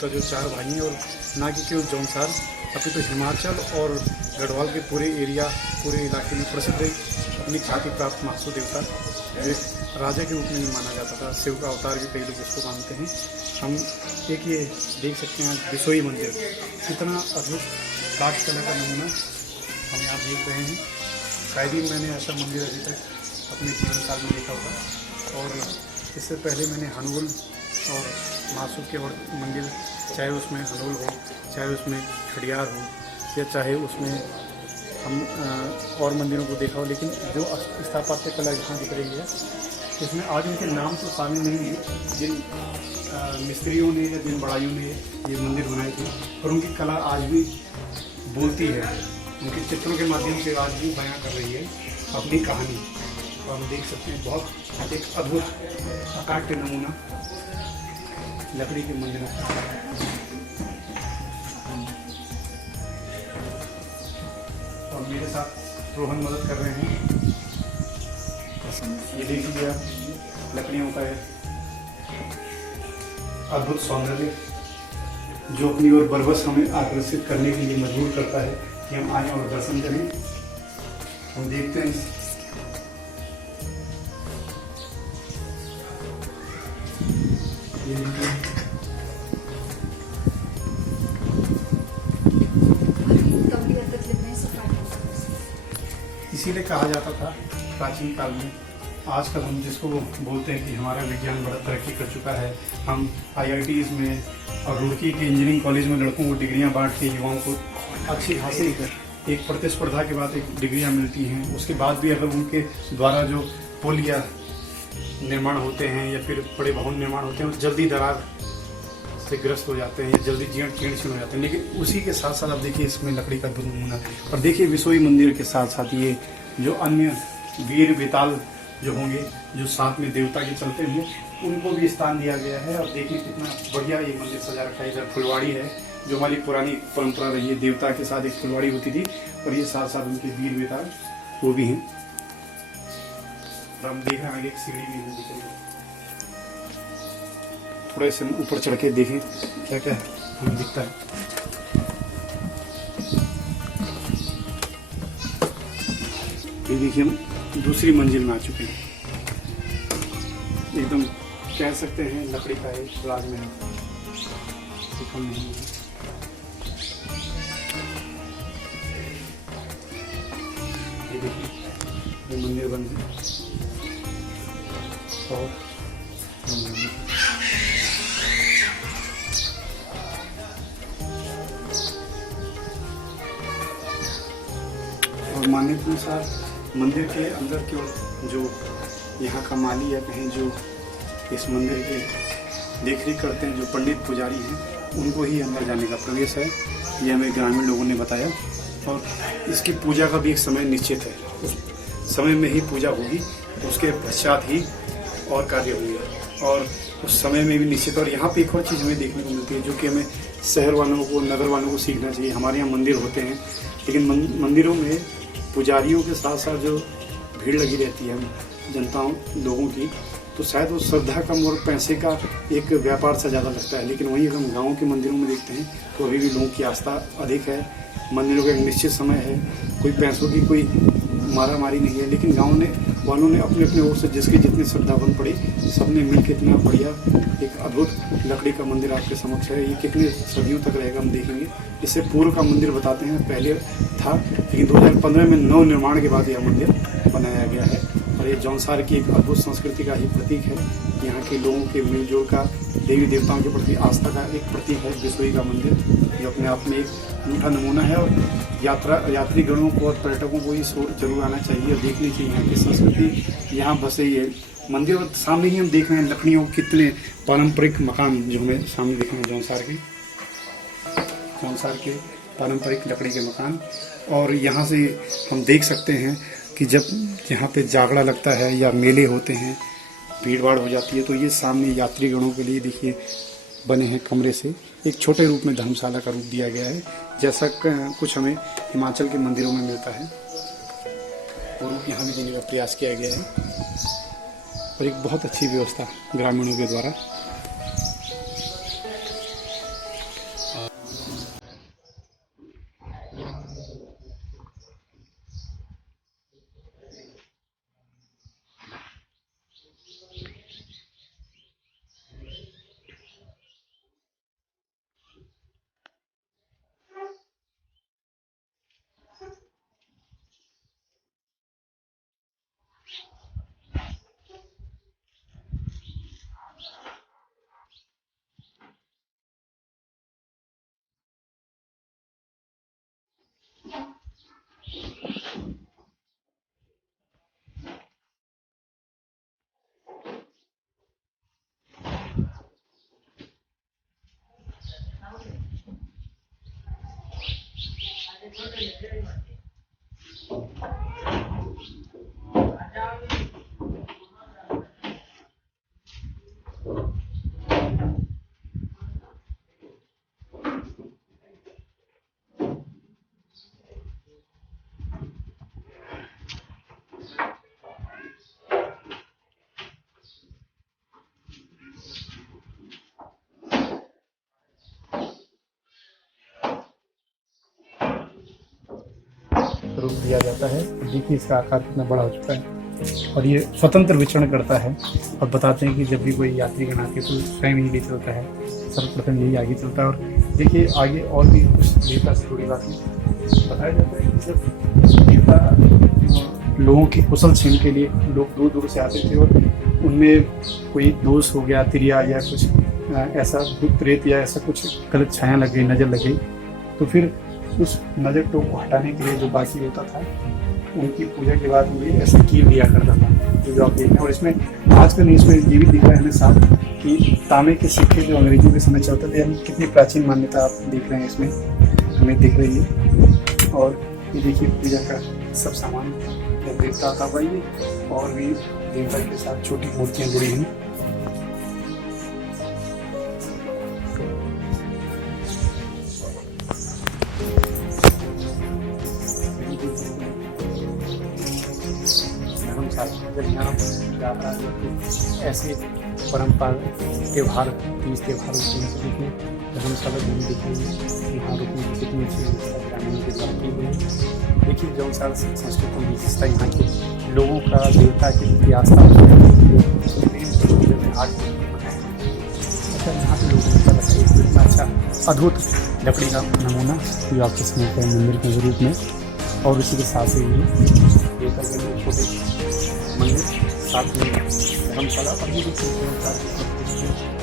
देवता जो 4 भाई हैं, और ना कि केवल जौनसार अभी तो हिमाचल और गढ़वाल के पूरे एरिया, पूरे इलाके में प्रसिद्ध है अपनी ख्याति प्राप्त महासू देवता। एक राजा के रूप में ही माना जाता था, शिव का अवतार भी कई लोग इसको मानते हैं। हम एक ये देख सकते हैं बिसोई मंदिर, कितना अद्भुत काठ कला का नमूना हम यहाँ देख रहे हैं। शायद ही मैंने ऐसा मंदिर अभी तक अपने जीवन काल में देखा होगा। और इससे पहले मैंने हनुवल और मासूक के मंदिर, चाहे उसमें हनुवल हो, चाहे उसमें खड़ियार हो, या चाहे उसमें हम और मंदिरों को देखा हो, लेकिन जो स्थापत्य कला यहाँ दिख रही है इसमें आज उनके नाम तो शामिल नहीं है जिन मिस्त्रियों ने या जिन बड़ाइयों ने ये मंदिर बनाए थे, पर उनकी कला आज भी बोलती है, उनके चित्रों के माध्यम से आज भी बयां कर रही है अपनी कहानी। और हम देख सकते हैं बहुत एक अद्भुत अकाट्य नमूना लकड़ी के मंदिरों का। और मेरे साथ रोहन मदद कर रहे हैं। ये देखिए आप लकड़ियों का है अद्भुत सौंदर्य, जो अपनी ओर बरबस हमें आकर्षित करने के लिए मजबूर करता है कि हम आए और दर्शन करें। हम देखते हैं इसीलिए कहा जाता था प्राचीन काल में, आजकल हम जिसको बोलते हैं कि हमारा विज्ञान बड़ा तरक्की कर चुका है, हम IITs में और रुड़की के इंजीनियरिंग कॉलेज में लड़कों को डिग्रियां बांट के युवाओं को अच्छी हासिल कर एक प्रतिस्पर्धा के बाद एक डिग्रियां मिलती हैं। उसके बाद भी अगर उनके द्वारा जो पुल या निर्माण होते हैं या फिर बड़े भवन निर्माण होते हैं, वो जल्दी दरार से ग्रस्त हो जाते हैं या जल्दी जीर्ण हो जाते हैं। लेकिन उसी के साथ साथ आप देखिए इसमें लकड़ी का अद्भुत नमूना। और देखिए बिसोई मंदिर के साथ साथ ये जो अन्य वीर बेताल जो होंगे, जो साथ में देवता के चलते होंगे, उनको भी स्थान दिया गया है। और देखिए कितना बढ़िया ये मंदिर सजा रखा है। इधर फुलवाड़ी है, जो हमारी पुरानी परंपरा रही है, देवता के साथ एक फुलवाड़ी होती थी, और ये साथ साथ उनके वीर बेताल वो भी हैं। हम देख रहे हैं आगे एक सीढ़ी भी है दिख रही है। थोड़े से ऊपर चढ़ के देखें क्या क्या हमें दिखता है। ये देखिए हम दूसरी मंजिल में आ चुके हैं। एकदम कह सकते हैं लकड़ी का एक राजमहल कम नहीं है। ये देखिए ये मंदिर बन है और मान्यता के अनुसार मंदिर के अंदर केवल जो यहाँ का माली या कहें जो इस मंदिर के देखरेख करते हैं, जो पंडित पुजारी हैं, उनको ही अंदर जाने का प्रवेश है। ये हमें ग्रामीण लोगों ने बताया। और इसकी पूजा का भी एक समय निश्चित है, उस समय में ही पूजा होगी, उसके पश्चात ही और कार्य होंगे, और उस समय में भी निश्चित। और यहाँ पे एक और चीज़ हमें देखने को मिलती है जो कि हमें शहर वालों को, नगर वालों को सीखना चाहिए। हमारे यहाँ मंदिर होते हैं, लेकिन मंदिरों में पुजारियों के साथ साथ जो भीड़ लगी रहती है जनताओं लोगों की, तो शायद वो श्रद्धा कम और पैसे का एक व्यापार सा ज़्यादा लगता है। लेकिन वहीं हम गाँव के मंदिरों में देखते हैं तो अभी भी लोगों की आस्था अधिक है। मंदिरों का एक निश्चित समय है, कोई पैसों की कोई मारा मारी नहीं है। लेकिन गाँव वालों ने अपने अपने ओर से जिसकी जितनी श्रद्धा बन पड़ी, सबने मिल के इतना बढ़िया एक अद्भुत लकड़ी का मंदिर आपके समक्ष है। ये कितने सदियों तक रहेगा हम देखेंगे। इससे पूर्व का मंदिर बताते हैं पहले था, लेकिन 2015 में नव निर्माण के बाद यह मंदिर बनाया गया है। और ये जौनसार की एक अद्भुत संस्कृति का ही प्रतीक है। यहाँ के लोगों के मिलजुल का, देवी देवताओं के प्रति आस्था का एक प्रतीक है बिसोई का मंदिर। ये अपने आप में एक अनूठा नमूना है। और यात्रीगणों को और पर्यटकों को इस ओर जरूर आना चाहिए और देखनी चाहिए यहाँ की संस्कृति। यहाँ बस ही है मंदिर, और सामने ही हम देख रहे हैं लकड़ियों कितने पारंपरिक मकान जो हमें सामने दिख रहे हैं, जौनसार के पारंपरिक लकड़ी के मकान। और यहाँ से हम देख सकते हैं कि जब यहाँ पे जागड़ा लगता है या मेले होते हैं, भीड़ भाड़ हो जाती है, तो ये सामने यात्रीगणों के लिए देखिए बने हैं कमरे से एक छोटे रूप में धर्मशाला का रूप दिया गया है, जैसा कुछ हमें हिमाचल के मंदिरों में मिलता है। और यहाँ भी देने का प्रयास किया गया है, और एक बहुत अच्छी व्यवस्था ग्रामीणों के द्वारा। रूप दिया जाता है। देखिए इसका आकार कितना बड़ा हो चुका है और ये स्वतंत्र विचरण करता है। और बताते हैं कि जब भी कोई यात्रीगण आते तो स्वयं ही ले चलता है, सर्वप्रथम यही आगे चलता है। और देखिए आगे और भी कुछ देवता से जुड़ी बातें बताया जाता है कि जब देवता लोगों की कुशल छीन के लिए लोग दूर दूर से आते थे और उनमें कोई दोष हो गया, तिरिया या कुछ ऐसा भूत प्रेत या ऐसा कुछ गलत छाया लग गई, नज़र लग गई, तो फिर उस नज़र टोक को हटाने के लिए जो बाकी होता था उनकी पूजा के बाद ये ऐसा कील दिया करता था जो आप देख रहे हैं। और इसमें आज का न्यूज़ में ये भी दिख रहा है हमें साफ कि तांबे के सिक्के जो अंग्रेजों के समय चलते थे, यानी कितनी प्राचीन मान्यता आप देख रहे हैं इसमें हमें दिख रही है। और ये देखिए पूजा का सब सामान देवता आता हुआ ये, और भी देवता के साथ छोटी मूर्तियाँ जुड़ी हैं। ऐसे परंपरा त्यौहार, तीज त्यौहार धर्मशाला भी देखिए यहाँ रुकने की कितनी अच्छी व्यवस्था ग्रामीणों के द्वारा की गई है। देखिए जौनसार संस्कृत में विशेषता यहाँ के लोगों का देवता के प्रति आस्था अच्छा यहाँ पे लोगों का इतना अच्छा अद्भुत लकड़ी का नमूना जो आपके समय के मंदिर के रूप में, और उसी के साथ ही देवता के लिए छोटे मंदिर, साथ में धर्मशाला और ये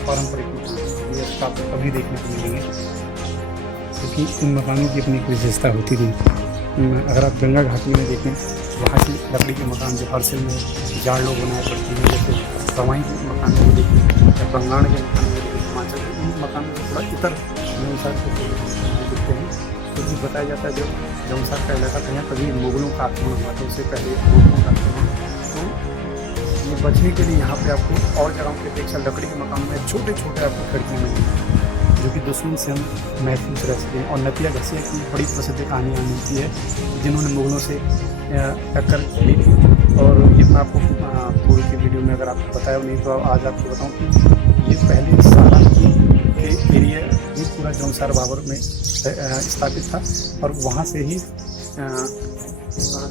पारंपरिक व्यवस्था आपको कभी देखने को मिलेंगे, क्योंकि इन मकानों की अपनी एक विशेषता होती थी। अगर आप गंगा घाटी में देखें वहाँ की लकड़ी के मकान जो हरसिल में जाड़ लोग बनाए पड़ते हैं, जैसे सवाई के मकान में देखें या बंगाण के मकान में देखें, हिमाचल के इन मकानों में थोड़ा इतर जौनसार के दिखते हैं। क्योंकि बताया जाता है जो जौनसार का इलाका था यहाँ कभी मुगलों का आक्रमण हुआ था, उससे पहले मुगलों का आक्रमण, तो ये बचने के लिए यहाँ पे आपको और जगहों की अपेक्षा लकड़ी के मकान में छोटे छोटे आपको खिड़कियाँ मिलेंगी जो कि दुश्मन से हम महफूज रह सकें। और नतिया घसिया की बड़ी प्रसिद्ध कहानियाँ मिलती है जिन्होंने मुगलों से टक्कर ली थी, और ये मैं आपको पूरी की वीडियो में अगर आपको बताया नहीं तो आज आपको बताऊँ कि ये पहले सालान के एरिया ये पूरा जौनसार बाबर में स्थापित था, और वहाँ से ही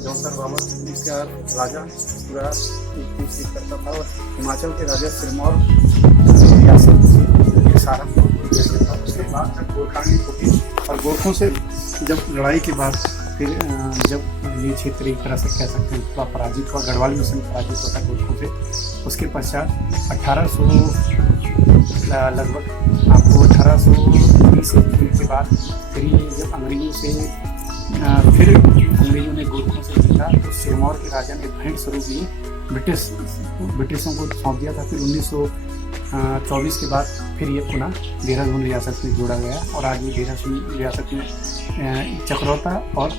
जौनसार बाबर का राजा पूरा करता था। और हिमाचल के राजा सिरमौर रियासत से सहारनपुर था। उसके बाद जब गोरखानी होती और गोरखों से जब लड़ाई के बाद फिर जब ये क्षेत्र एक तरह से कह सकते हैं थोड़ा पराजित हुआ, गढ़वाल मिशन पराजित हुआ था गोरखों से। उसके पश्चात 1800 लगभग आपको 1820 के बाद फिर ये जब अंग्रेजों ने गोरखों से जीता तो सिरमौर के राजा ने भेंट स्वरूप ये ब्रिटिशों को सौंप दिया था। फिर 1924 के बाद फिर ये पुनः देहरादून रियासत में जोड़ा गया, और आज ये देहरादून रियासत में चक्रौता और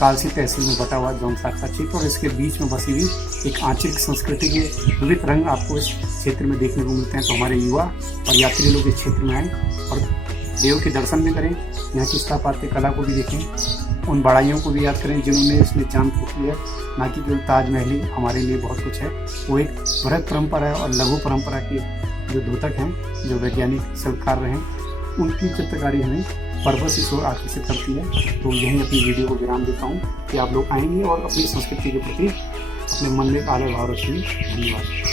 कालसी तहसील में बटा हुआ जौनसार का क्षेत्र, और इसके बीच में बसी हुई एक आंचलिक संस्कृति के विविध रंग आपको इस क्षेत्र में देखने को मिलते हैं। तो हमारे युवा और यात्री लोग इस क्षेत्र में आएँ और देव के दर्शन भी करें, यहाँ की स्थापत्य कला को भी देखें, उन बड़ाइयों को भी याद करें जिन्होंने इसमें जान फूकी है। ना कि केवल ताजमहल ही हमारे लिए बहुत कुछ है, वो एक बृहद परंपरा और लघु परंपरा के जो द्योतक हैं, जो वैज्ञानिक शिल्पकार रहे हैं, उनकी चित्रकारी हमें पर्वत से ओर आकर्षित करती है। तो यहीं अपनी वीडियो को विराम देता हूँ कि आप लोग आएंगे और अपनी संस्कृति के प्रति अपने मन में एक आदर भाव रखेंगे। धन्यवाद।